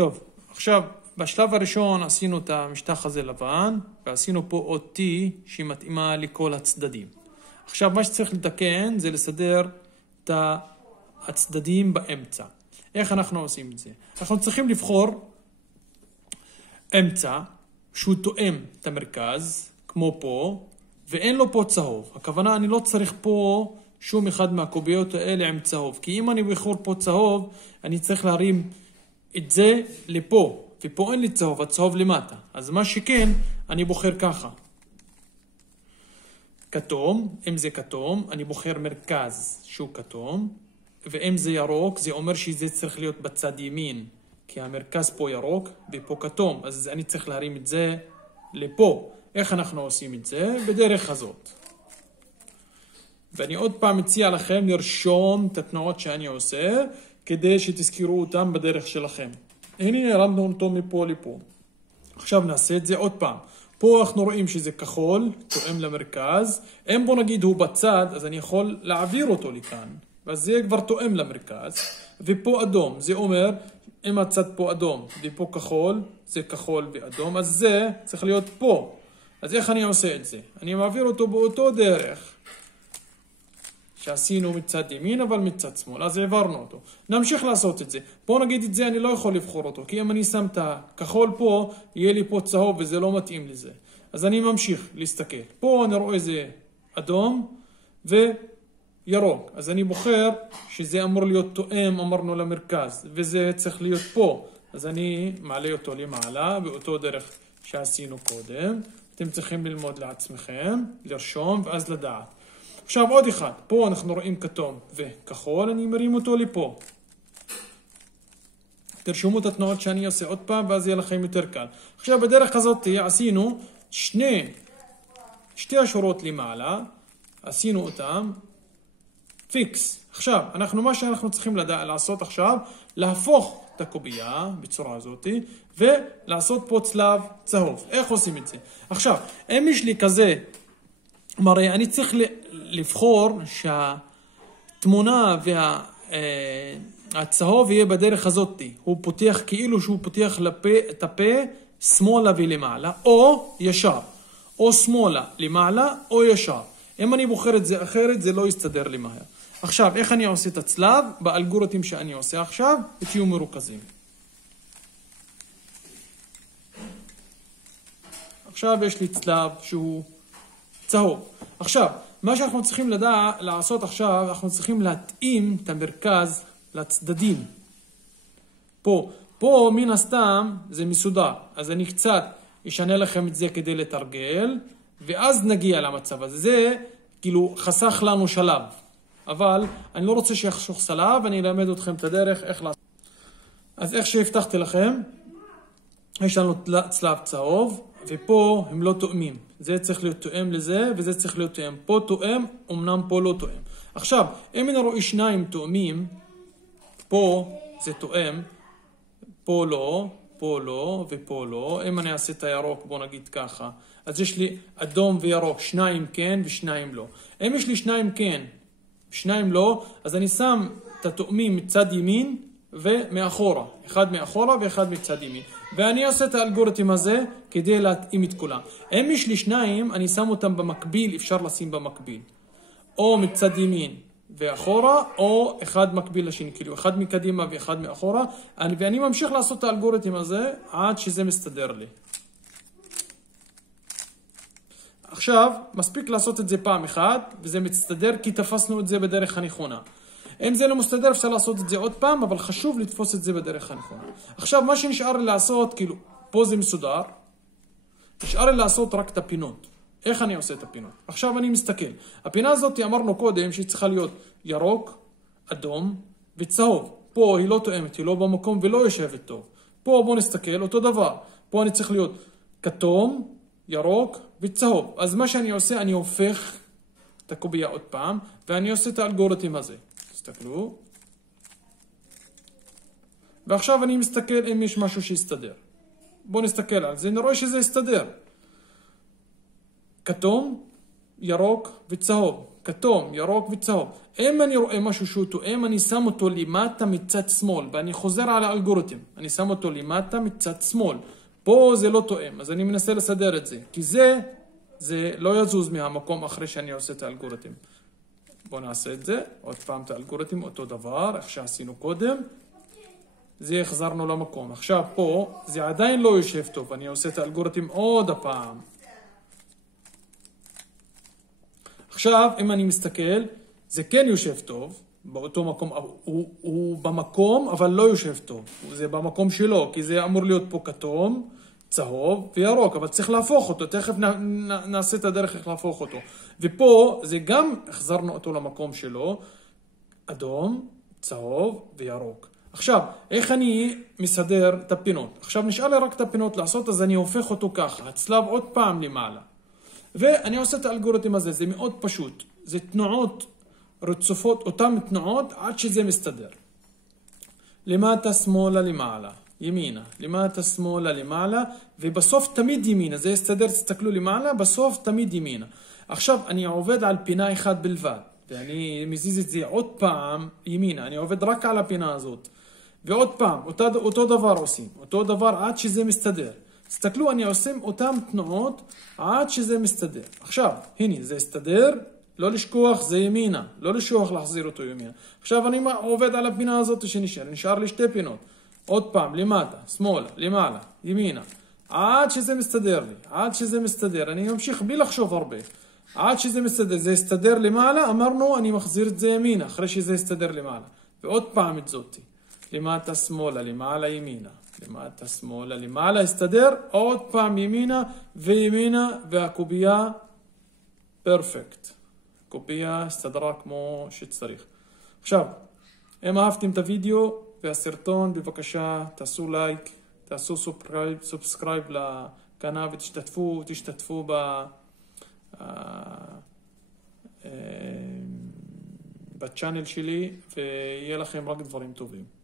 טוב, עכשיו בשלב הראשון עשינו את המשטח הזה לבן, ועשינו פה עוד T שמתאימה לכל הצדדים. עכשיו מה שצריך לתקן זה לסדר את הצדדים באמצע. איך אנחנו עושים את זה? אנחנו צריכים לבחור אמצע שהוא תואם את המרכז, כמו פה, ואין לו פה צהוב. הכוונה, אני לא צריך פה שום אחד מהקוביות האלה עם צהוב. כי אם אני בוחר פה צהוב, אני צריך להרים את זה לפה. ופה אין לי צהוב, הצהוב למטה. אז מה שכן, אני בוחר ככה. כתום, אם זה כתום, אני בוחר מרכז שהוא כתום. ואם זה ירוק, זה אומר שזה צריך להיות בצד ימין. כי המרכז פה ירוק ופה כתום. אז אני צריך להרים את זה לפה. איך אנחנו עושים את זה? בדרך הזאת. ואני עוד פעם מציע לכם לרשום את התנועות שאני עושה, כדי שתזכרו אותם בדרך שלכם. הנה הרמנו אותו מפה לפה. עכשיו נעשה את זה עוד פעם. פה אנחנו רואים שזה כחול, תואם למרכז. אם בוא נגיד הוא בצד, אז אני יכול להעביר אותו לכאן. ואז זה כבר תואם למרכז. ופה אדום, זה אומר, אם הצד פה אדום ופה כחול, זה כחול ואדום, אז זה צריך להיות פה. אז איך אני עושה את זה? אני מעביר אותו באותו דרך שעשינו מצד ימין, אבל מצד שמאל. אז העברנו אותו. נמשיך לעשות את זה. בוא נגיד את זה, אני לא יכול לבחור אותו, כי אם אני שם את הכחול פה, יהיה לי פה צהוב וזה לא מתאים לזה. אז אני ממשיך להסתכל. פה אני רואה זה אדום וירוק. אז אני בוחר שזה אמור להיות תואם, אמרנו למרכז, וזה צריך להיות פה. אז אני מעלה אותו למעלה, באותו דרך שעשינו קודם. אתם צריכים ללמוד לעצמכם, לרשום ואז לדעת. עכשיו עוד אחד, פה אנחנו רואים כתום וכחול, אני מרים אותו לפה. תרשמו את התנועות שאני עושה עוד פעם ואז יהיה לכם יותר קל. עכשיו בדרך הזאת עשינו שתי השורות למעלה, עשינו אותם פיקס. עכשיו, מה שאנחנו צריכים לעשות עכשיו, להפוך את הקובייה בצורה הזאת, ולעשות פה צלב צהוב. איך עושים את זה? עכשיו, אם יש לי כזה מראה, אני צריך לבחור שהתמונה והצהוב יהיה בדרך הזאת. הוא פותח כאילו שהוא פותח את הפה שמאלה ולמעלה, או ישר. או שמאלה למעלה, או ישר. אם אני בוחר את זה אחרת, זה לא יסתדר לי מהר. עכשיו, איך אני עושה את הצלב? באלגוריתם שאני עושה עכשיו, תהיו מרוכזים. עכשיו יש לי צלב שהוא צהוב. עכשיו, מה שאנחנו צריכים לעשות עכשיו, אנחנו צריכים להתאים את המרכז לצדדים. פה מן הסתם זה מסודר. אז אני קצת אשנה לכם את זה כדי לתרגל, ואז נגיע למצב הזה. זה כאילו חסך לנו שלב. אבל אני לא רוצה שיחשוך שלב, אני אלמד אתכם את הדרך איך לעשות. אז איך שהבטחתי לכם, יש לנו צלב צהוב, ופה הם לא תואמים. זה צריך להיות תואם לזה, וזה צריך להיות תואם. פה תואם, אמנם פה לא תואם. עכשיו, אם אני רואה שניים תואמים, פה זה תואם, פה לא, פה לא, ופה לא. אם אני אעשה את הירוק, בוא נגיד ככה. אז יש לי אדום וירוק, שניים כן ושניים לא. אם יש לי שניים כן, שניים לא, אז אני שם את התואמים מצד ימין ומאחורה. אחד מאחורה ואחד מצד ימין. ואני אעשה את האלגוריתם הזה כדי להתאים את כולם. אם יש לי שניים, אני שם אותם במקביל, אפשר לשים במקביל. או מצד ימין ואחורה, או אחד מקביל לשני, כאילו אחד מקדימה ואחד מאחורה. ואני ממשיך לעשות את האלגוריתם הזה עד שזה מסתדר לי. עכשיו, מספיק לעשות את זה פעם אחת, וזה מסתדר כי תפסנו את זה בדרך הנכונה. אם זה לא מסתדר, אפשר לעשות את זה עוד פעם, אבל חשוב לתפוס את זה בדרך הנכונה. עכשיו, מה שנשאר לי לעשות, כאילו, פה זה מסודר, נשאר לי לעשות רק את הפינות. איך אני עושה את הפינות? עכשיו אני מסתכל. הפינה הזאת, אמרנו קודם, שהיא צריכה להיות ירוק, אדום וצהוב. פה היא לא תואמת, היא לא במקום ולא יושבת טוב. פה בואו נסתכל, אותו דבר. פה אני צריך להיות כתום, ירוק וצהוב. אז מה שאני עושה, אני הופך את הקובייה עוד פעם, ואני עושה את האלגוריתם הזה. תסתכלו. ועכשיו אני מסתכל אם יש משהו שיסתדר. בואו נסתכל על זה, נראה שזה יסתדר. כתום, ירוק וצהוב. כתום, ירוק וצהוב. אם אני רואה משהו שהוא תואם, אני שם אותו למטה מצד שמאל, ואני חוזר על האלגוריתם. אני שם אותו למטה מצד שמאל. פה זה לא תואם, אז אני מנסה לסדר את זה. כי זה לא יזוז מהמקום אחרי שאני עושה את האלגוריתם. בואו נעשה את זה. עוד פעם את האלגוריתם, אותו דבר, איך שעשינו קודם. זה החזרנו למקום. עכשיו פה, זה עדיין לא יושב טוב. אני עושה את האלגוריתם עוד הפעם. עכשיו, אם אני מסתכל, זה כן יושב טוב, באותו מקום, הוא במקום, אבל לא יושב טוב. זה במקום שלו, כי זה אמור להיות פה כתום, צהוב וירוק, אבל צריך להפוך אותו. תכף נעשה את הדרך איך להפוך אותו. ופה, זה גם החזרנו אותו למקום שלו, אדום, צהוב וירוק. עכשיו, איך אני מסדר את הפינות? עכשיו נשאר לי רק את הפינות לעשות, אז אני הופך אותו ככה, הצלב עוד פעם למעלה. ואני עושה את האלגוריתם הזה, זה מאוד פשוט. זה תנועות רצופות, אותן תנועות עד שזה מסתדר. למטה, שמאלה, למעלה, ימינה, למטה, שמאלה, למעלה, ובסוף תמיד ימינה, זה יסתדר, תסתכלו למעלה, בסוף תמיד ימינה. עכשיו אני עובד על פינה אחת בלבד, ואני מזיז את זה עוד פעם ימינה, אני עובד רק על הפינה הזאת. ועוד פעם, אותו דבר עושים, אותו דבר עד שזה מסתדר. תסתכלו, אני עושה אותם תנועות עד שזה מסתדר. עכשיו, הנה, זה הסתדר, לא לשכוח, זה ימינה, לא לשכוח להחזיר אותו ימינה. עכשיו אני עובד על הפינה הזאת נשאר לי שתי פינות. עוד פעם, למטה, שמאלה, למעלה, ימינה. עד שזה מסתדר לי, עד שזה מסתדר. אני ממשיך בלי לחשוב הרבה. עד שזה מסתדר, זה הסתדר למעלה, אמרנו, אני מחזיר את זה ימינה, אחרי שזה הסתדר למעלה. ועוד פעם את זאתי. למטה, שמאלה, למעלה, ימינה. למטה, שמאלה, למעלה, הסתדר, עוד פעם ימינה וימינה, והקובייה פרפקט. קובייה הסתדרה כמו שצריך. עכשיו, אם אהבתם את הוידאו והסרטון, בבקשה תעשו לייק, תעשו סובסקרייב לקנל ותשתתפו בצ'אנל שלי, ויהיה לכם רק דברים טובים.